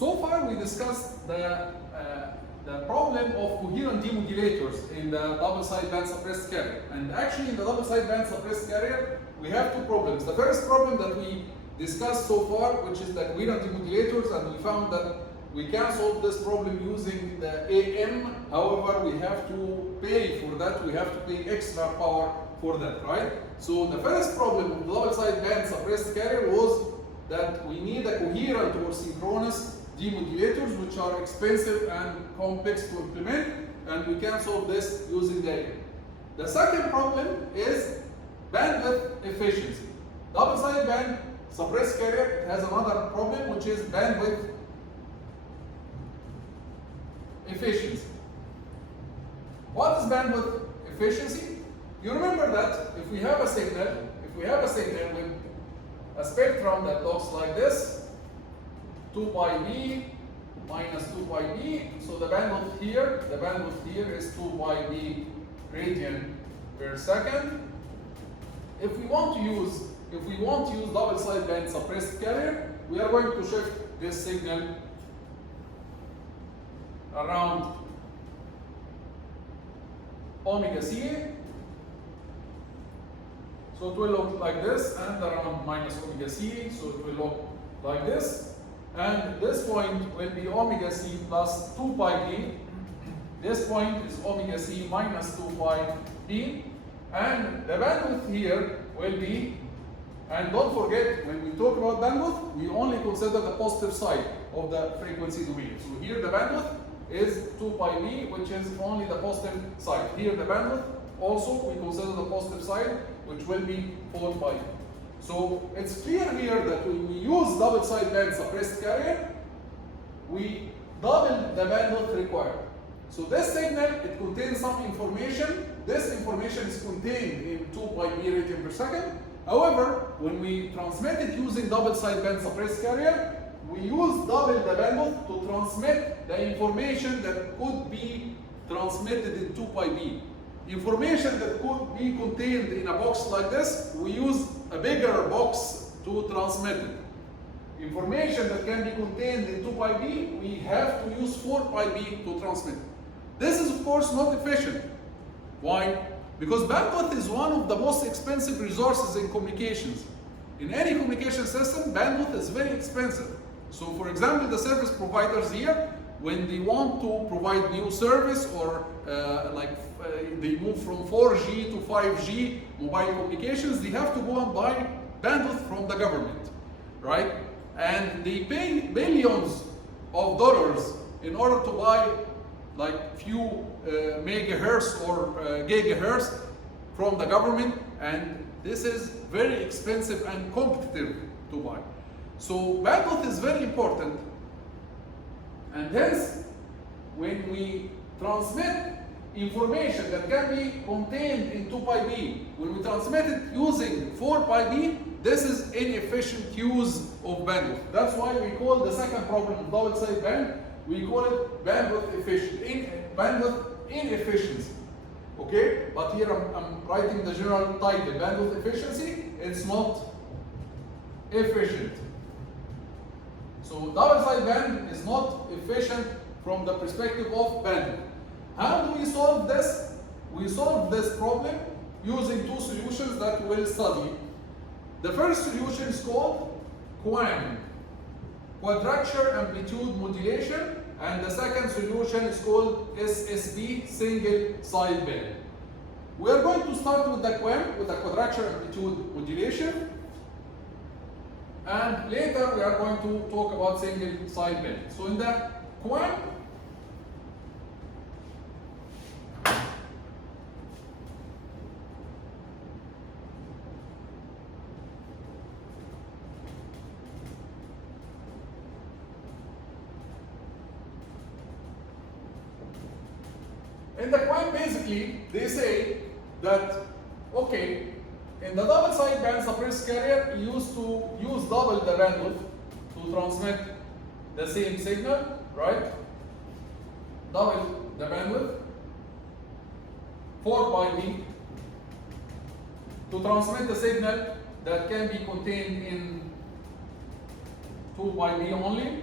So far we discussed the problem of coherent demodulators in the double sideband suppressed carrier. And actually in the double sideband suppressed carrier, we have two problems. The first problem that we discussed so far, which is the coherent demodulators, and we found that we can solve this problem using the AM. However, we have to pay for that. We have to pay extra power for that, right? So the first problem of the double sideband suppressed carrier was that we need a coherent or synchronous demodulators, which are expensive and complex to implement, and we can solve this using the AM. The second problem is bandwidth efficiency. Double sideband suppressed carrier has another problem, which is bandwidth efficiency. What is bandwidth efficiency? You remember that if we have a signal with a spectrum that looks like this, 2 pi b minus 2 pi b. So the bandwidth here is 2 pi b radian per second. If we want to use double sideband suppressed carrier, we are going to shift this signal around omega c. So it will look like this, and around minus omega c, so it will look like this. And this point will be omega c plus 2 pi b. This point is omega c minus 2 pi b. And the bandwidth here will be, and don't forget, when we talk about bandwidth, we only consider the positive side of the frequency domain. So here the bandwidth is 2 pi b, which is only the positive side. Here the bandwidth also we consider the positive side, which will be 4 pi b. So it's clear here that when we use double sideband suppressed carrier, we double the bandwidth required. So this signal, it contains some information. This information is contained in 2 pi b radian per second. However, when we transmit it using double sideband suppressed carrier, we use double the bandwidth to transmit the information that could be transmitted in 2 pi b. Information that could be contained in a box like this, we use a bigger box to transmit it. Information that can be contained in 2 pi b, we have to use 4 pi b to transmit it. This is of course not efficient. Why? Because bandwidth is one of the most expensive resources in communications. In any communication system, bandwidth is very expensive. So for example, the service providers here, when they want to provide new service or they move from 4G to 5G mobile communications, they have to go and buy bandwidth from the government, right? And they pay billions of dollars in order to buy like few megahertz or gigahertz from the government, and this is very expensive and competitive to buy. So bandwidth is very important, and hence when we transmit information that can be contained in 2 pi b, when we transmit it using 4 pi b, this is inefficient use of bandwidth. That's why we call the second problem of double sideband, we call it bandwidth inefficiency. Okay, but here I'm writing the general title, bandwidth efficiency. It's not efficient. So double sideband is not efficient from the perspective of bandwidth. How do we solve this? We solve this problem using two solutions that we'll study. The first solution is called QAM, Quadrature Amplitude Modulation, and the second solution is called SSB, Single Sideband. We are going to start with the QAM, with the Quadrature Amplitude Modulation, and later we are going to talk about single sideband. So in the QAM, basically they say that, okay, in the double sideband suppressed carrier, you used to use double the bandwidth to transmit the same signal, right? Double the bandwidth, 4 pi b, to transmit the signal that can be contained in 2 pi b only.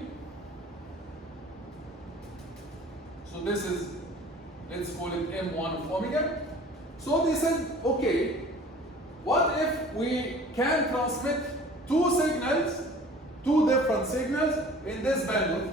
So this is, let's call it M1 of omega. So they said, okay, what if we can transmit two different signals in this bandwidth?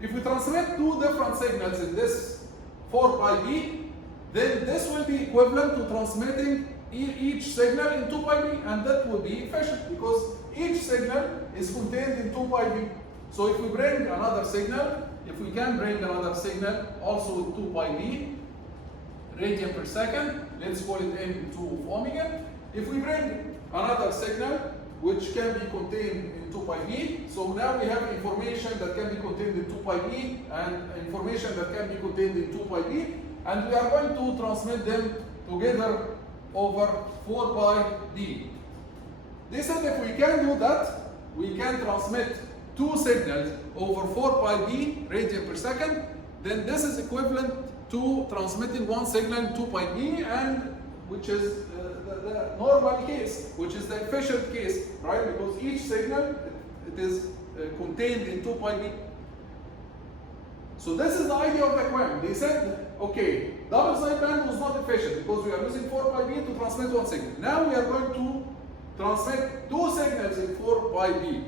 If we transmit two different signals in this 4 pi b, then this will be equivalent to transmitting each signal in 2 pi b, and that will be efficient because each signal is contained in 2 pi b. So if we bring another signal, if we can bring another signal also with 2 pi b radian per second, let's call it M2 of omega. If we bring another signal which can be contained in 2 pi b, so now we have information that can be contained in 2 pi b and information that can be contained in 2 pi b, and we are going to transmit them together over 4 pi b. They said if we can do that, we can transmit two signals over 4 pi b radian per second, then this is equivalent to transmitting one signal in 2 pi b, and which is the normal case, which is the efficient case, right? Because each signal, it is contained in 2 pi b. So this is the idea of the QAM. They said, okay, double sideband was not efficient because we are using 4 pi b to transmit one signal. Now we are going to transmit two signals in 4 pi b,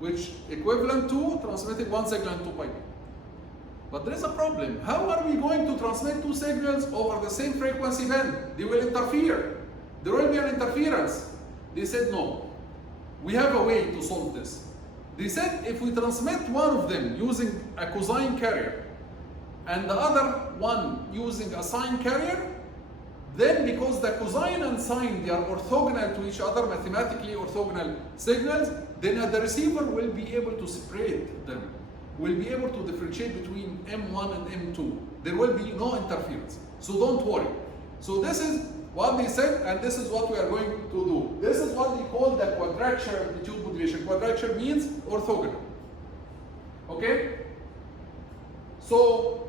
which equivalent to transmitting one signal in 2 pi b. But there is a problem. How are we going to transmit two signals over the same frequency band? They will interfere. There will be an interference. They said no. We have a way to solve this. They said if we transmit one of them using a cosine carrier and the other one using a sine carrier, then because the cosine and sine, they are orthogonal to each other, mathematically orthogonal signals, then the receiver will be able to separate them. Will be able to differentiate between M1 and M2. There will be no interference. So don't worry. So this is what they said, and this is what we are going to do. This is what they call the quadrature amplitude modulation. Quadrature means orthogonal. Okay? So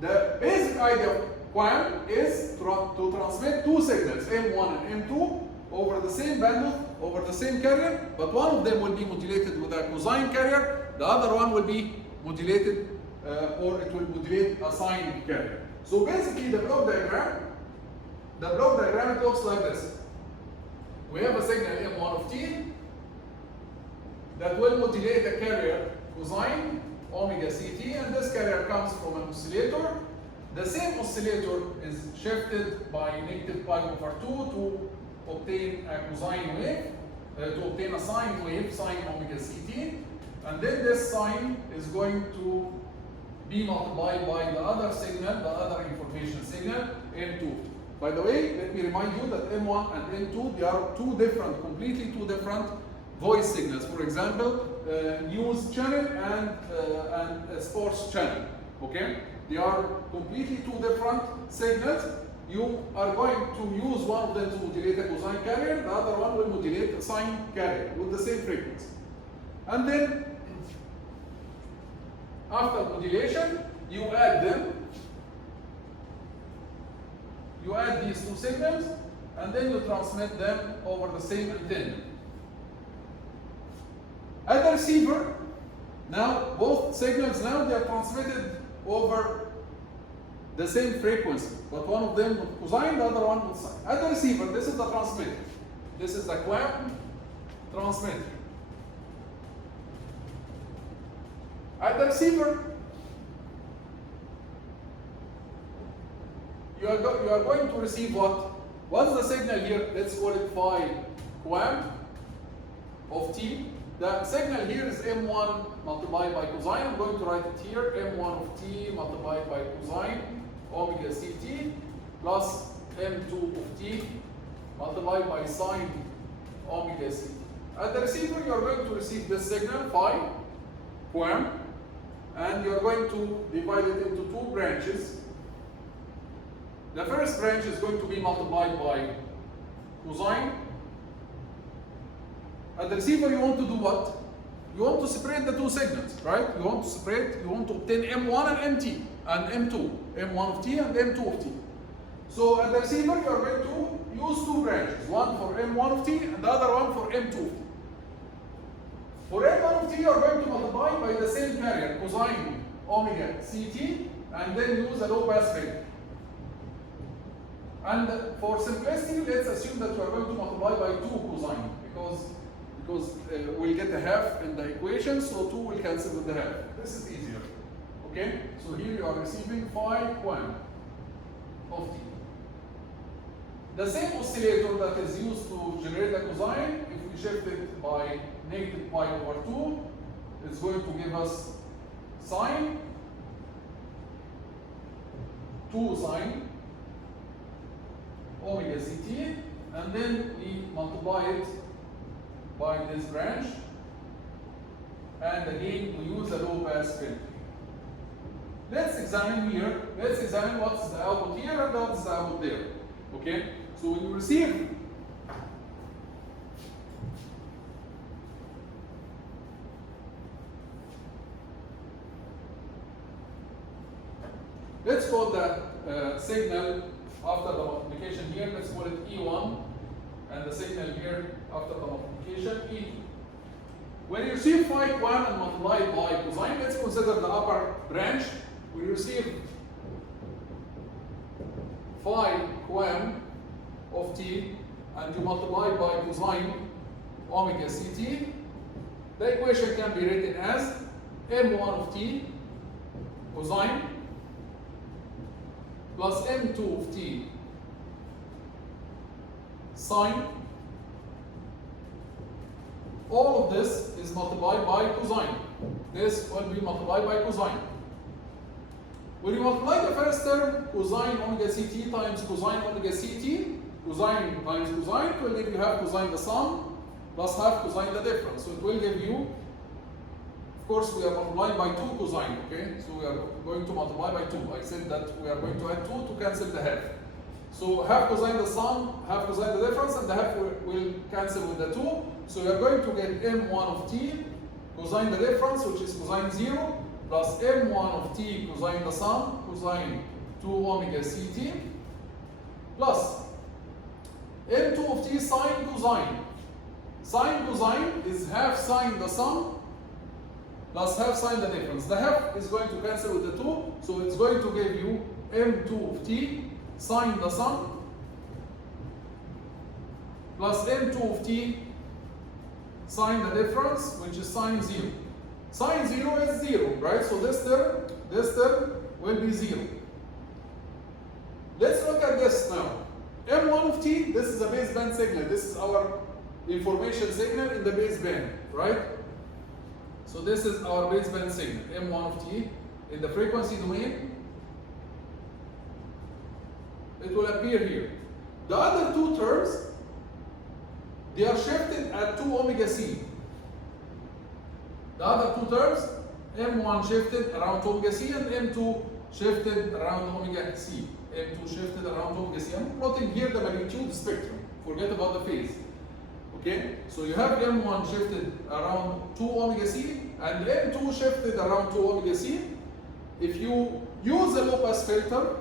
the basic idea of QAM is to transmit two signals, M1 and M2, over the same bandwidth, over the same carrier, but one of them will be modulated with a cosine carrier, the other one will be modulated, or it will modulate a sine carrier. So basically the block diagram it looks like this. We have a signal M1 of t that will modulate a carrier cosine omega ct, and this carrier comes from an oscillator. The same oscillator is shifted by negative pi over 2 to obtain a cosine wave, to obtain a sine wave, sine omega ct, and then this sine is going to be multiplied by the other signal, the other information signal, M2. By the way, let me remind you that M1 and M2, they are completely two different voice signals. For example, news channel and sports channel. Okay, they are completely two different signals. You are going to use one of them to modulate a cosine carrier, the other one will modulate a sine carrier with the same frequency. And then, after modulation, you add them. You add these two signals, and then you transmit them over the same antenna. At the receiver, now both signals they are transmitted over the same frequency, but one of them with cosine, the other one with sine. At the receiver, this is the transmitter. This is the QAM transmitter. At the receiver, you are going to receive what? What's the signal here? Let's call it phi QAM of t. The signal here is M1 multiplied by cosine. I'm going to write it here. M1 of t multiplied by cosine omega ct plus M2 of t multiplied by sine omega ct. At the receiver, you are going to receive this signal phi QAM, and you are going to divide it into two branches. The first branch is going to be multiplied by cosine. At the receiver, you want to do what? You want to separate the two signals, right? You want to obtain M1 and MT and M2, M1 of t and M2 of t. So at the receiver, you are going to use two branches, one for M1 of t and the other one for M2 of t. For m1 of t, you are going to multiply by the same carrier, cosine omega ct, and then use a low pass filter. And for simplicity, let's assume that we are going to multiply by 2 cosine, because we'll get a half in the equation, so 2 will cancel with the half. This is easier. Okay? So here you are receiving phi QAM of t. The same oscillator that is used to generate the cosine, if we shift it by negative pi over 2, it's going to give us sine, 2 sine omega ct, and then we multiply it by this branch, and again we use a low pass filter. Let's examine what's the output here and what's the output there. Okay? So when you receive let's call the signal after the multiplication here, let's call it E1, and the signal here after the multiplication E2. When you receive phi QAM and multiply by cosine, let's consider the upper branch. We receive phi QAM of t and you multiply by cosine omega ct. The equation can be written as m1 of t cosine plus m2 of t sine. All of this is multiplied by cosine. This will be multiplied by cosine. When you multiply the first term, cosine omega ct times cosine omega ct, cosine times cosine, it will give you half cosine the sum plus half cosine the difference. So it will give you, of course, we are multiplying by 2 cosine, okay? So we are going to multiply by 2. I said that we are going to add 2 to cancel the half. So half cosine the sum, half cosine the difference, and the half will cancel with the 2. So we are going to get m1 of t cosine the difference, which is cosine 0, plus m1 of t cosine the sum, cosine 2 omega ct, plus m2 of t sine cosine. Sine cosine is half sine the sum plus half sine the difference. The half is going to cancel with the 2, so it's going to give you m2 of t sine the sum plus m2 of t sine the difference, which is sine 0. Sine 0 is 0, right? So this term will be 0. Let's look at this now. M1 of t, this is a baseband signal. This is our information signal in the baseband, right? So this is our baseband signal, M1 of t. In the frequency domain, it will appear here. The other 2 terms, they are shifted at 2 omega c. The other 2 terms, M1 shifted around omega c and M2 shifted around omega c. M2 shifted around omega c. I'm plotting here the magnitude spectrum. Forget about the phase. Okay? So you have M1 shifted around 2 omega c and M2 shifted around 2 omega c. If you use a low pass filter,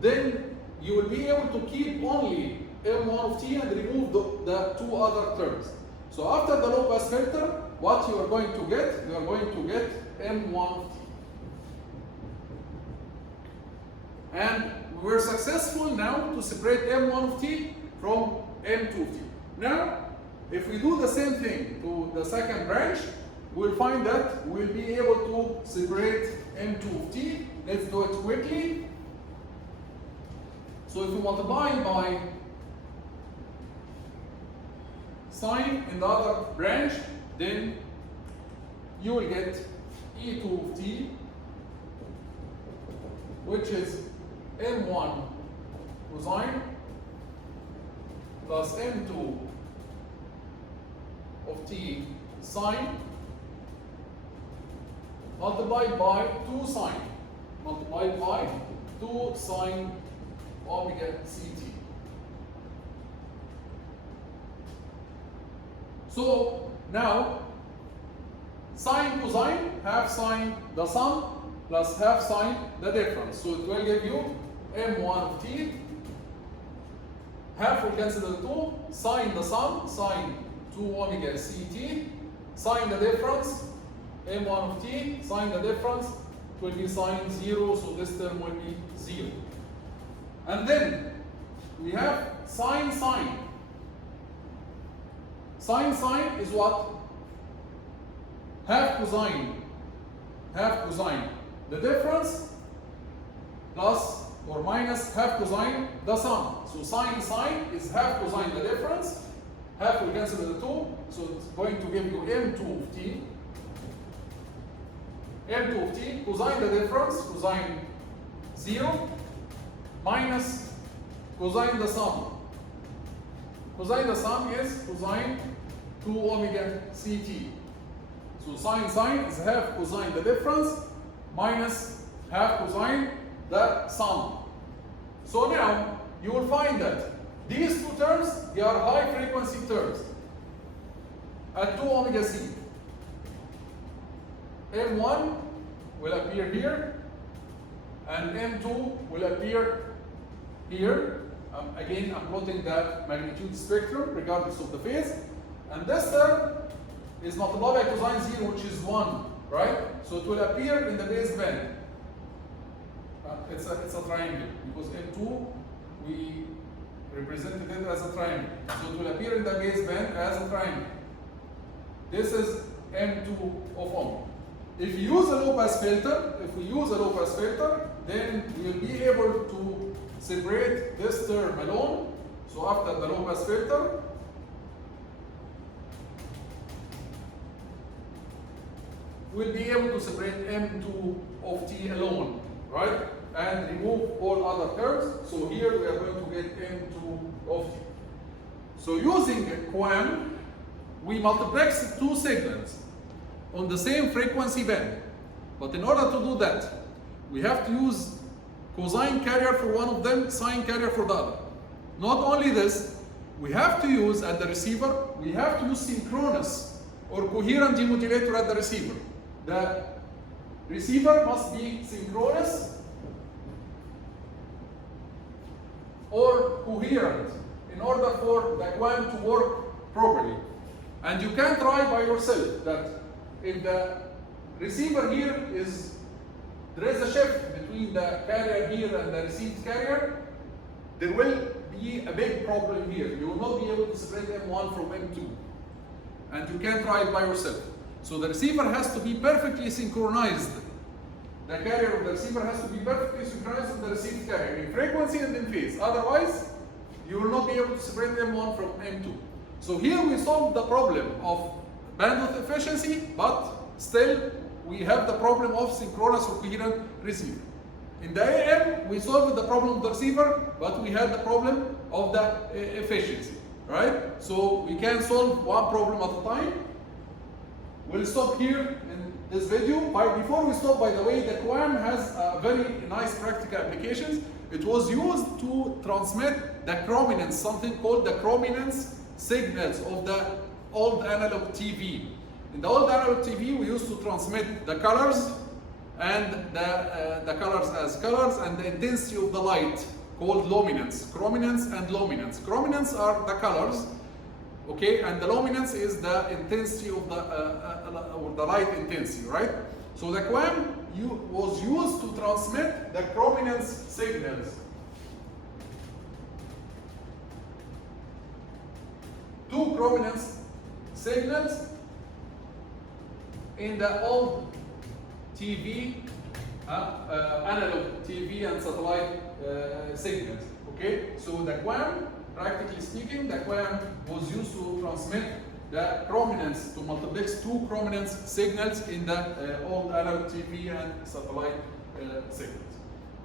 then you will be able to keep only M1 of t and remove the 2 other terms. So after the low pass filter, what you are going to get? You are going to get M1 of t. And we were successful now to separate M1 of t from M2 of t. Now, if we do the same thing to the second branch, we'll find that we'll be able to separate M2 of t. Let's do it quickly. So if we multiply by sine in the other branch, then you will get E2 of t, which is M1 cosine plus M2 of t sine multiplied by 2 sine, multiplied by 2 sine omega ct. So now sine cosine, half sine the sum plus half sine the difference. So it will give you M1 of t, half will cancel the 2, sine the sum, sine 2 omega ct, sine the difference, m1 of t, sine the difference, it will be sine 0, so this term will be 0. And then we have sine sine. Sine sine is what? Half cosine. Half cosine. The difference plus or minus half cosine the sum. So sine sine is half cosine the difference. Half will cancel with the 2, so it's going to give you m2 of t. m2 of t, cosine the difference, cosine 0, minus cosine the sum. Cosine the sum is cosine 2 omega ct. So sine sine is half cosine the difference minus half cosine the sum. So now you will find that these two terms, they are high frequency terms at 2 omega c. M1 will appear here and M2 will appear here. Again, I'm plotting the magnitude spectrum regardless of the phase. And this term is multiplied by cosine 0, which is 1, right? So it will appear in the baseband. It's a triangle because M2 we represented it as a triangle. So it will appear in the baseband as a triangle. This is M2 of omega. If you use a low pass filter, then we will be able to separate this term alone. So after the low pass filter, we'll be able to separate M2 of t alone, right? And remove all other terms. So here we are going to get M2 of t. So using QAM, we multiplex two signals on the same frequency band. But in order to do that, we have to use cosine carrier for one of them, sine carrier for the other. Not only this, we have to use at the receiver, we have to use synchronous or coherent demodulator at the receiver. The receiver must be synchronous or coherent in order for the QAM to work properly. And you can try by yourself that if the receiver here there is a shift between the carrier here and the received carrier, there will be a big problem here. You will not be able to separate M1 from M2. And you can try it by yourself. So the receiver has to be perfectly synchronized. The carrier of the receiver has to be perfectly synchronized with the received carrier in frequency and in phase. Otherwise, you will not be able to separate M1 from M2. So here we solve the problem of bandwidth efficiency, but still we have the problem of synchronous or coherent receiver. In the AM, we solved the problem of the receiver, but we had the problem of the efficiency, right? So we can solve one problem at a time. We'll stop here in this video. Before we stop, by the way, the QAM has very nice practical applications. It was used to transmit the chrominance, something called the chrominance signals of the old analog TV. In the old analog TV, we used to transmit the colors and the colors as colors and the intensity of the light called luminance. Chrominance and luminance. Chrominance are the colors, okay, and the luminance is the intensity of the light intensity, right? So the QAM was used to transmit the chrominance signals. Two chrominance signals in the old TV, analog TV and satellite signals. Okay, so the QAM, practically speaking, the QAM was used to transmit the chrominance, to multiplex two chrominance signals in the old analog TV and satellite signals.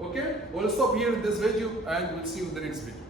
Okay, we'll stop here in this video and we'll see you in the next video.